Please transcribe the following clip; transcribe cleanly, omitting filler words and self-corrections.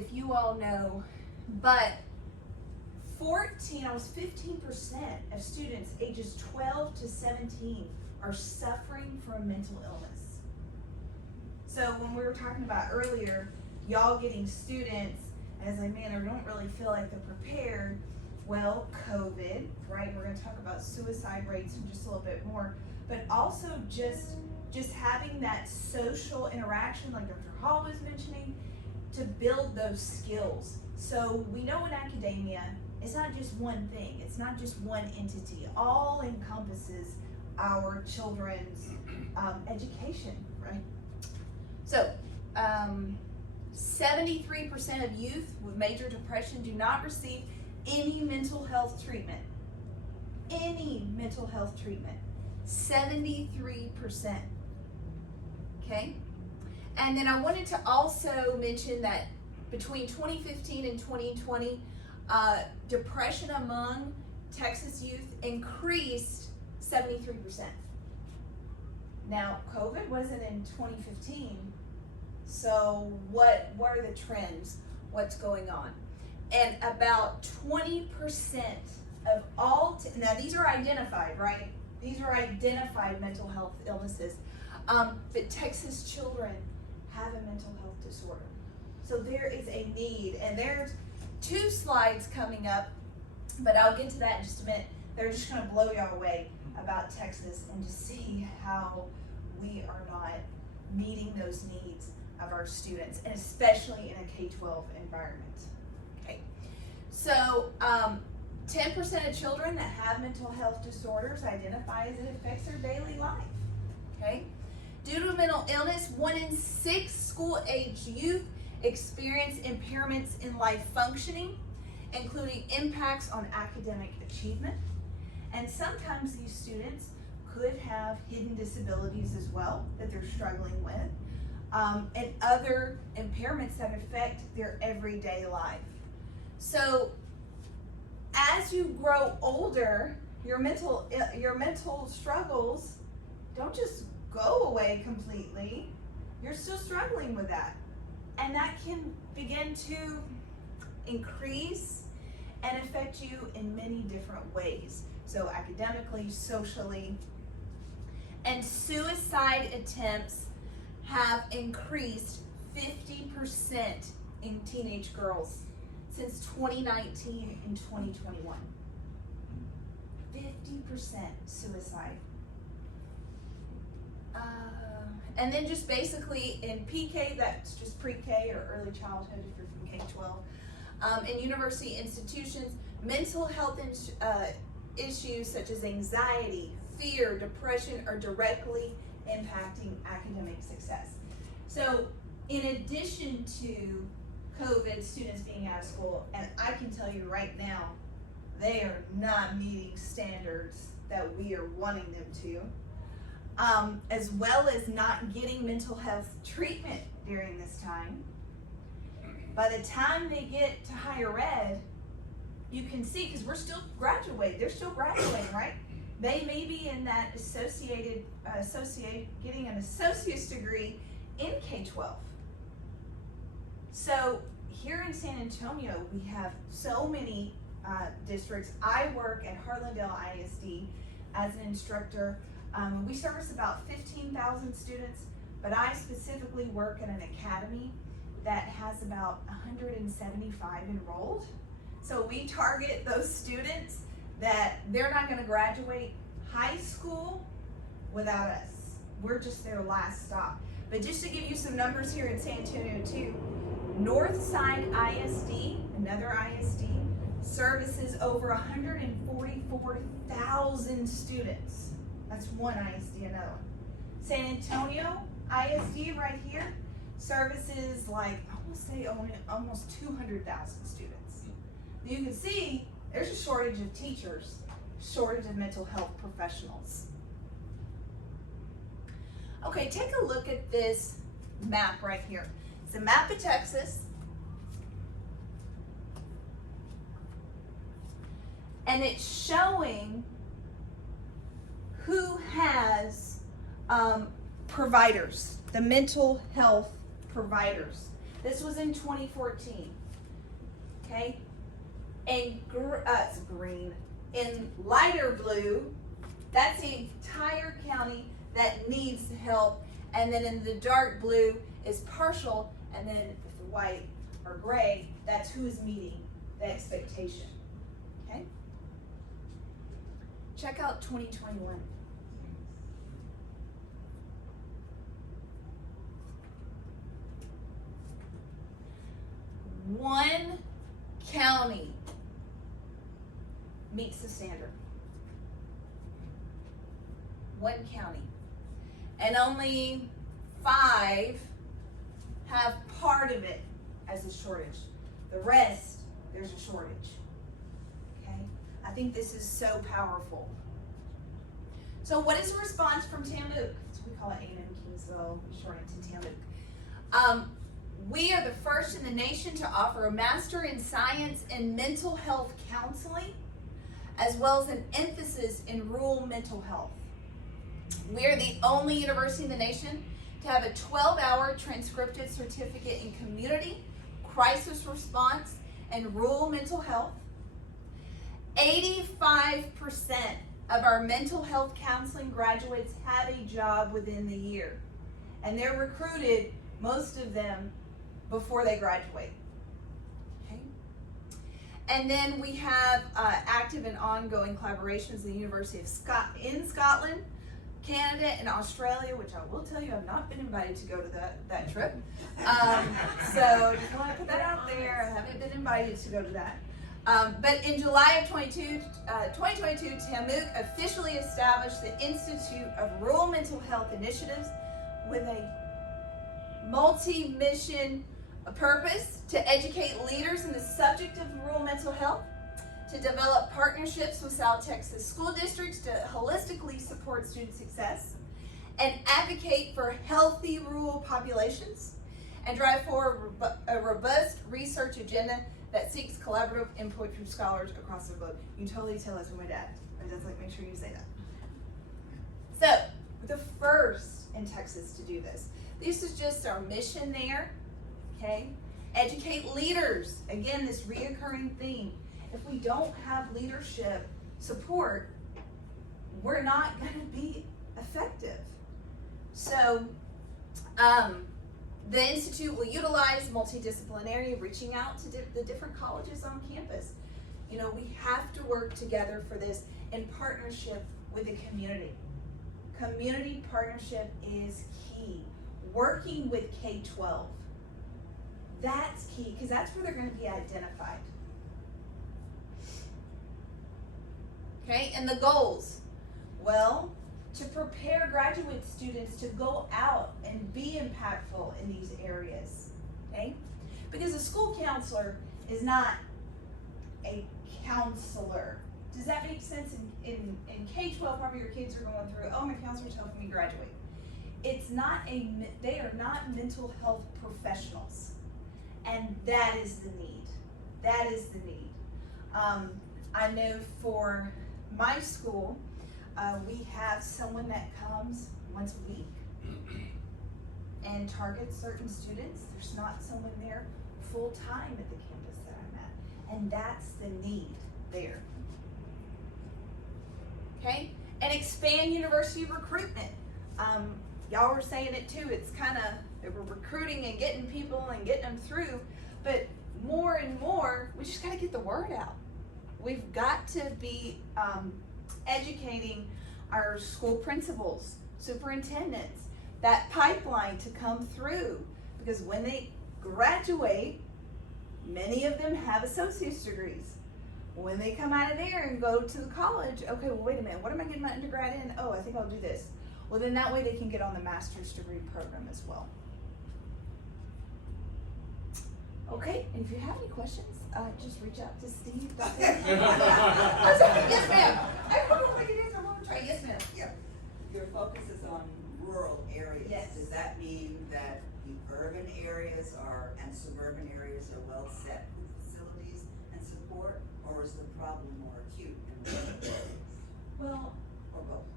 if you all know, but almost 15% of students ages 12 to 17 are suffering from mental illness. So when we were talking about earlier, y'all getting students as a manner don't really feel like they're prepared. Well, COVID, right? We're going to talk about suicide rates in just a little bit more, but also just having that social interaction, like Dr. Hall was mentioning, to build those skills. So we know in academia, it's not just one thing. It's not just one entity. All encompasses our children's education, right? So 73% of youth with major depression do not receive any mental health treatment. Any mental health treatment. 73%. Okay? And then I wanted to also mention that between 2015 and 2020, depression among Texas youth increased 73%. Now, COVID wasn't in 2015, so what are the trends? What's going on? And about 20% of all, now these are identified, right? These are identified mental health illnesses, but Texas children have a mental health disorder. So there is a need, and there's 2 slides coming up, but I'll get to that in just a minute. They're just going to blow y'all away about Texas and to see how we are not meeting those needs of our students, and especially in a K-12 environment. Okay, so 10% of children that have mental health disorders identify as it affects their daily life. Okay, due to mental illness, 1 in 6 school-age youth experience impairments in life functioning, including impacts on academic achievement. And sometimes these students could have hidden disabilities as well that they're struggling with, and other impairments that affect their everyday life. So as you grow older, your mental struggles don't just go away completely. You're still struggling with that. And that can begin to increase and affect you in many different ways. So academically, socially, and suicide attempts have increased 50% in teenage girls since 2019 and 2021. 50% suicide. And then just basically in PK, that's just pre-K or early childhood if you're from K-12. In university institutions, mental health issues such as anxiety, fear, depression are directly impacting academic success. So in addition to COVID, students being out of school, and I can tell you right now, they are not meeting standards that we are wanting them to, as well as not getting mental health treatment during this time. By the time they get to higher ed, you can see, because we're still graduating, they're still graduating, right? They may be in that getting an associate's degree in K-12. So here in San Antonio, we have so many districts. I work at Harlandale ISD as an instructor. We service about 15,000 students, but I specifically work at an academy that has about 175 enrolled. So we target those students that they're not going to graduate high school without us. We're just their last stop. But just to give you some numbers here in San Antonio too, Northside ISD, another ISD, services over 144,000 students. That's one ISD, another one. San Antonio ISD right here services like, I want to say almost 200,000 students. You can see there's a shortage of teachers, shortage of mental health professionals. Okay, take a look at this map right here. It's a map of Texas. And it's showing who has providers, the mental health providers. This was in 2014. Okay? And it's green. In lighter blue, that's the entire county that needs help. And then in the dark blue is partial. And then if the white or gray, that's who is meeting the expectation. Okay? Check out 2021. One county meets the standard. One county. And only 5 have part of it as a shortage. The rest, there's a shortage. Okay? I think this is so powerful. So what is the response from TAMUK? So we call it A&M Kingsville, we shorten it to TAMUK. We are the first in the nation to offer a Master in Science in Mental Health Counseling, as well as an emphasis in rural mental health. We are the only university in the nation to have a 12-hour transcripted certificate in community, crisis response, and rural mental health. 85% of our mental health counseling graduates have a job within the year, and they're recruited, most of them, before they graduate. Okay? And then we have active and ongoing collaborations with the University of Scotland, Canada, and Australia, which I will tell you I've not been invited to go to that trip. So just want to put that out there. I haven't been invited to go to that. But in July of 2022, TAMUK officially established the Institute of Rural Mental Health Initiatives with a multi-mission purpose to educate leaders in the subject of rural mental health, to develop partnerships with South Texas school districts to holistically support student success, and advocate for healthy rural populations, and drive forward a robust research agenda that seeks collaborative input from scholars across the globe. You can totally tell us who my dad, but just like make sure you say that. So, we're the first in Texas to do this. This is just our mission there, okay? Educate leaders. Again, this reoccurring theme. If we don't have leadership support, we're not going to be effective. So, the Institute will utilize multidisciplinary, reaching out to the different colleges on campus. You know, we have to work together for this in partnership with the community. Community partnership is key. Working with K-12. That's key, because that's where they're going to be identified. Okay, and the goals. Well, to prepare graduate students to go out and be impactful in these areas. Okay? Because a school counselor is not a counselor. Does that make sense? In K-12, probably your kids are going through, oh, my counselor's helping me graduate. It's not they are not mental health professionals. And that is the need. That is the need. I know for my school, we have someone that comes once a week and targets certain students. There's not someone there full time at the campus that I'm at. And that's the need there. Okay? And expand university recruitment. Y'all were saying it too. It's kind of, we're recruiting and getting people and getting them through. But more and more, we just got to get the word out. We've got to be educating our school principals, superintendents, that pipeline to come through. Because when they graduate, many of them have associate's degrees. When they come out of there and go to the college, okay, well, wait a minute, what am I getting my undergrad in? Oh, I think I'll do this. Well, then that way they can get on the master's degree program as well. Okay, and if you have any questions, just reach out to Steve. Yes, ma'am. I don't know what it is. I want to try. Yes, ma'am. Yeah. Your focus is on rural areas. Yes. Does that mean that the urban areas and suburban areas are well set with facilities and support, or is the problem more acute in rural areas? Well, or both?